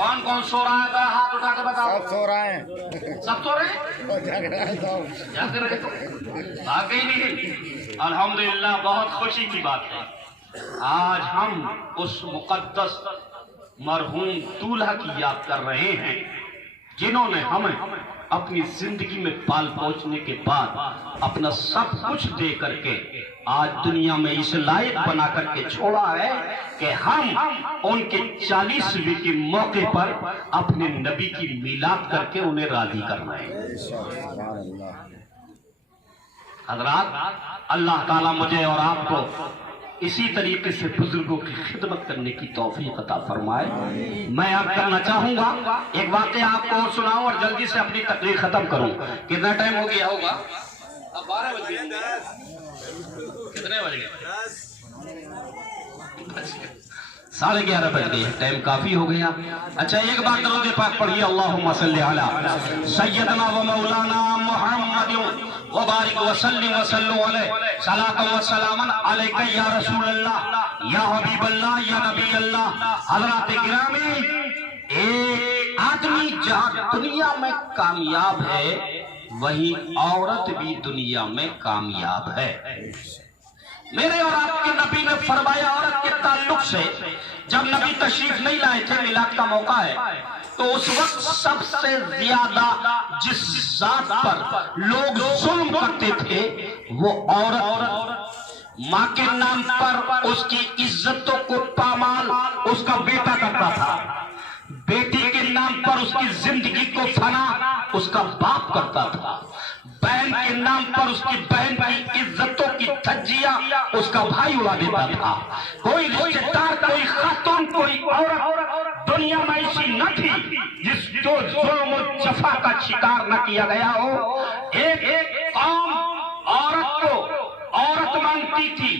کون کون سو رہا ہے؟ ہاتھ اٹھا کے بتاؤ۔ سب سو رہے ہیں، سب سو رہے ہیں؟ جاگ رہے ہیں سب۔ جاگ رہے تو واقعی نہیں۔ الحمدللہ بہت خوشی کی بات ہے، آج ہم اس مقدس مرحوم دولہا کی یاد کر رہے ہیں جنہوں نے ہمیں اپنی زندگی میں پال پہنچنے کے بعد اپنا سب کچھ دے کر کے آج دنیا میں اس لائق بنا کر کے چھوڑا ہے کہ ہم ان کے 40ویں کے موقع پر اپنے نبی کی میلاد کر کے انہیں راضی کر رہے ہیں۔ حضرات، اللہ تعالیٰ مجھے اور آپ کو اسی طریقے سے بزرگوں کی خدمت کرنے کی توفیق عطا فرمائے۔ میں اب کرنا چاہوں گا ایک واقعہ آپ کو اور سناؤں اور جلدی سے اپنی تقریر ختم کروں۔ کتنا ٹائم ہو گیا ہوگا؟ اب 12 بج گئے۔ کتنے بج گئے؟ 11:30 بج گئے، ٹائم کافی ہو گیا۔ اچھا ایک بار درود پاک پڑھیے، اللہم صلی علی سیدنا و مولانا محمد وبارک وسلم وسلم علیہ صلاۃ و سلام علیک یا رسول اللہ یا حبیب اللہ یا نبی اللہ۔ حضرات گرامی، ایک آدمی جہاں دنیا میں کامیاب ہے وہی عورت بھی دنیا میں کامیاب ہے۔ میرے اور آپ کے نبی نے فرمایا عورت کے تعلق سے، جب نبی تشریف نہیں لائے تھے، میلاد کا موقع ہے، تو اس وقت سب سے زیادہ جس ذات پر لوگ ظلم کرتے تھے وہ عورت۔ ماں کے نام پر اس کی عزتوں کو پامال اس کا بیٹا کرتا تھا، بیٹی کے نام پر اس کی زندگی کو فنا اس کا باپ کرتا تھا، بہن کے نام پر اس کی بہن کی عزتوں کی تھجیاں اس کا بھائی اڑا دیتا تھا۔ کوئی رشتہ دار، کوئی خاتون، کوئی عورت دنیا میں ایسی نہ تھی جس جو ظلم و جفا کا شکار نہ کیا گیا ہو۔ ایک قوم عورت کو عورت مانتی تھی،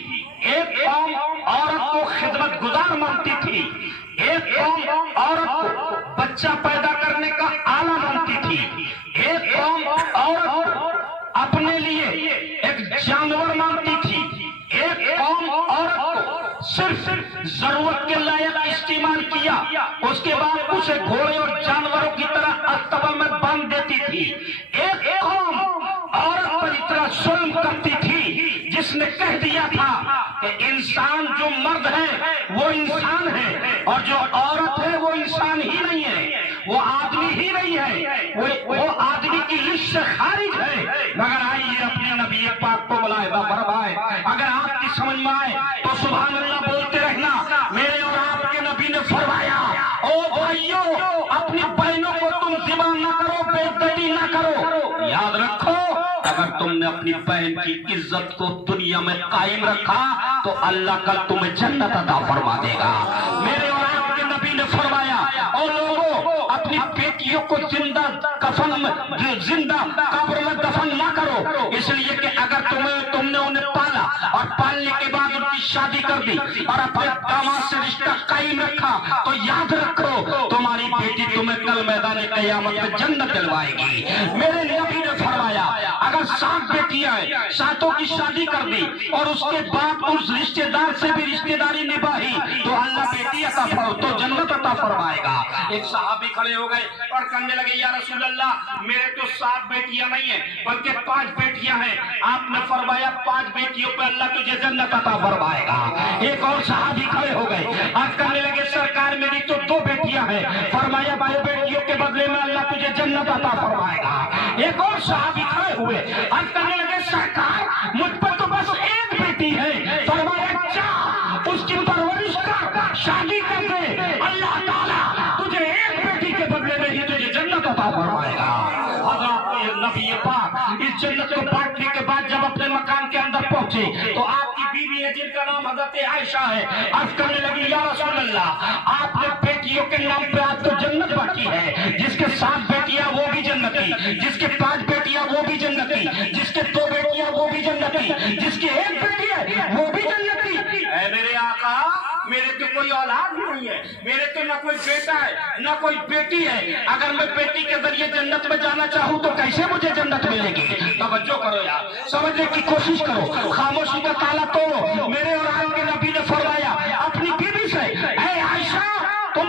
ایک قوم عورت کو خدمت گزار مانتی تھی، ایک قوم عورت کو بچہ پیدا کرنے کا آلہ مانتی تھی، ایک قوم عورت کو اپنے لیے ایک جانور مانتی تھی، ایک قوم عورت کو صرف ضرورت کے لائق استعمال کیا، اس کے بعد اسے گھوڑے اور جانوروں کی طرح استبل میں باندھ دیتی تھی۔ ایک قوم عورت پر اتنا ظلم کرتی تھی جس نے کہہ دیا تھا کہ انسان جو مرد ہے وہ انسان ہے اور جو عورت ہے وہ انسان ہی نہیں ہے، وہ آدمی ہی نہیں ہے، وہ آدمی کی لسٹ سے خارج ہے۔ مگر آئیے اپنے نبی پاک کو ملاحظہ فرمائے، اگر آپ کی سمجھ میں آئے تو سبحان اللہ بولتے رہنا۔ میرے اور آپ کے نبی نے فرمایا، او بھائیو، اپنی بہنوں کو تم ذبح نہ کرو، بے عزتی نہ کرو۔ یاد رکھو، اگر تم نے اپنی بہن کی عزت کو دنیا میں قائم رکھا تو اللہ کل تمہیں جنت عطا فرما دے گا۔ میرے اور آپ کے نبی نے فرمایا، اور لوگوں اپنی بیٹیوں کو زندہ قبر میں دفن نہ کرو، اس لیے کہ اگر تم نے انہیں پالا اور پالنے کے بعد ان کی شادی کر دی اور اپنے داماد سے رشتہ قائم رکھا تو یاد رکھو تمہاری بیٹی تمہیں کل میدان قیامت میں جنت دلوائے گی۔ میرے نبی نے فرمایا، اگر 7 بیٹیاں ہیں، 7 کی شادی کر دی اور اس کے بعد اس رشتہ دار سے بھی رشتہ داری نبھائی تو اللہ بیٹی عطا تو جنت عطا فرمائے گا۔ ایک صحابی کھڑے ہو گئے اور کہنے لگے، یا رسول اللہ، میرے تو 7 بیٹیاں نہیں ہیں بلکہ 5 بیٹیاں ہیں۔ آپ نے فرمایا 5 بیٹیوں پہ اللہ تجھے جنت عطا فرمائے گا۔ ایک اور صحابی کھڑے ہو گئے، آج کہنے لگے، سرکار میری تو 2 بیٹیاں ہیں۔ فرمایا 2 بیٹیوں کے بدلے میں اللہ تجھے جنت عطا فرمائے گا۔ ایک اور صحابی کھڑے ہوئے، آج کہنے لگے، سرکار مجھ پر تو بس 1 بیٹی ہے۔ فرمایا جا اس کی پرورش کر، شادی کر دے، اللہ تعالیٰ تجھے 1 بیٹی کے بدلے میں ہی تجھے جنت عطا فرمائے گا۔ حضرات نبی پاک اس جنت کو بانٹنے کے بعد جب اپنے مکان کے اندر پہنچے تو آپ کی بیوی ہے جن کا نام حضرت عائشہ ہے، عرض کرنے لگی، یا رسول اللہ، آپ نے بیٹیوں کے نام پہ آپ تو جنت بانٹی ہے، جس کے 7 بیٹیاں وہ بھی جنتی، جس کے 5 بیٹیاں وہ بھی جنتی، جس کے 2 بیٹیاں وہ بھی جنتی، جس کی 1 بیٹی ہے وہ بھی جنتی۔ اے میرے آقا، میرے تو کوئی اولاد نہیں ہے، میرے تو نہ کوئی بیٹا ہے نہ کوئی بیٹی ہے، اگر میں بیٹی کے ذریعے جنت میں جانا چاہوں تو کیسے مجھے جنت ملے گی؟ توجہ کرو یار، سمجھنے کی کوشش کرو، خاموشی کا تالا توڑو۔ میرے اور آپ کے نبی نے فرمایا اپنی بیوی سے، اے عائشہ، تم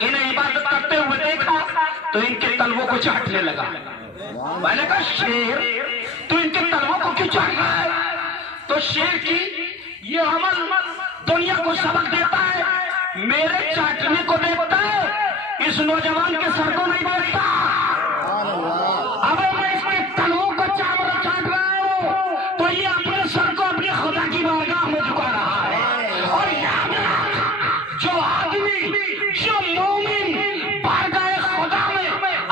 انہیں عبادت کرتے ہوئے دیکھا تو ان کے تلووں کو چاٹنے لگا. میں نے کہا شیر تو ان کے تلووں کو کیوں چاٹ رہا ہے؟ تو شیر کی یہ عمل دنیا کو سبق دیتا ہے. میرے چاٹنے کو دیکھتا ہے، اس نوجوان کے سر کو نہیں دیکھتا. اب میں اس کے تلووں کو چاٹ رہا ہوں تو یہ اپنے سر کو اپنے خدا کی بارگاہ میں جھکا رہا ہے. اور یاد رکھ، جو آدمی، جو مومن بارگاہ خدا میں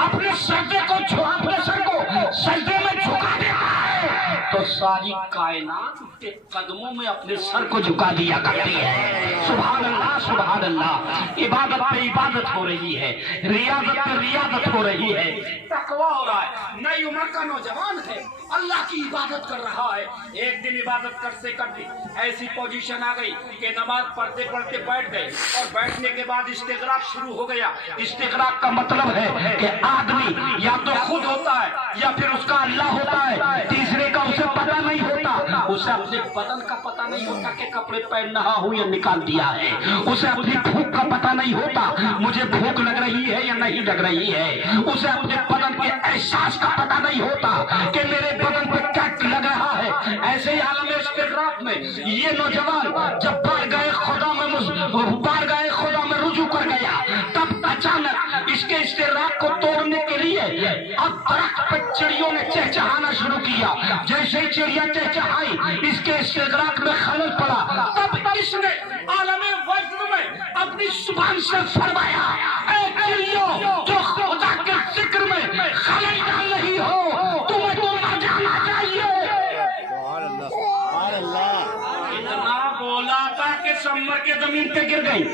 اپنے سجدے کو اپنے سر کو سجدے میں جھکا دیتا ہے تو ساری کائنات اس کے قدموں میں اپنے سر کو جھکا دیا کرتی ہے. سبحان اللہ سبحان اللہ. عبادت پہ عبادت ہو رہی ہے، ریاضت پہ ریاضت ہو رہی ہے، تقویٰ ہو رہا ہے. نئی عمر کا نوجوان ہے، اللہ کی عبادت کر رہا ہے. ایک دن عبادت کرتے کرتے ایسی پوزیشن آ گئی کہ نماز پڑھتے پڑھتے بیٹھ گئے اور بیٹھنے کے بعد استغراق شروع ہو گیا. استغراق کا مطلب ہے کہ آدمی یا تو خود ہوتا ہے یا پھر اس کا اللہ ہوتا ہے، تیسرے کا اسے پتہ نہیں ہوتا. اسے اپنے بدن کا پتہ نہیں ہوتا کہ کپڑے پہننا ہو یا نکال دیا ہے. اسے اپنی بھوک کا پتہ نہیں ہوتا، مجھے بھوک لگ رہی ہے یا نہیں لگ رہی ہے. اسے اپنے بدن کے احساس کا پتہ نہیں ہوتا کہ میرے بدن پہ کیا لگ رہا ہے. ایسے ہی عالم استغراق میں یہ نوجوان جب بارگاہ خدا میں رجوع کر گیا تب اچانک اس کے استغراق کو توڑنے کے لیے اب درخت پہ چڑیوں نے چہچہانا شروع کیا. جیسے ہی چڑیا چہچہائی اس کے استغراق میں خلل پڑا. تب اس نے عالم وجد میں اپنی زبان سے فرمایا، اے چڑیوں جو خدا کے ذکر میں خلل ڈال رہی ہو، تمہیں تو مر جانا چاہیے. اتنا بولا تھا کہ سمر کے زمین پہ گر گئی.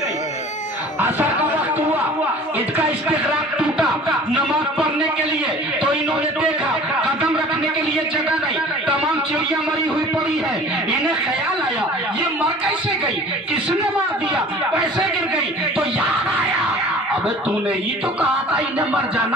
عصر کا وقت ہوا، ان کا استغراق ٹوٹا نماز پڑھنے کے لیے. تو انہوں نے دیکھا قدم رکھنے کے لیے جگہ نہیں، تمام چڑیاں مری ہوئی پڑی ہے. انہیں خیال آیا یہ مر کیسے گئی، کس نے مار دیا، کیسے گر گئی. تو یاد آیا ابے تو نے ہی تو کہا تھا انہیں مر جانا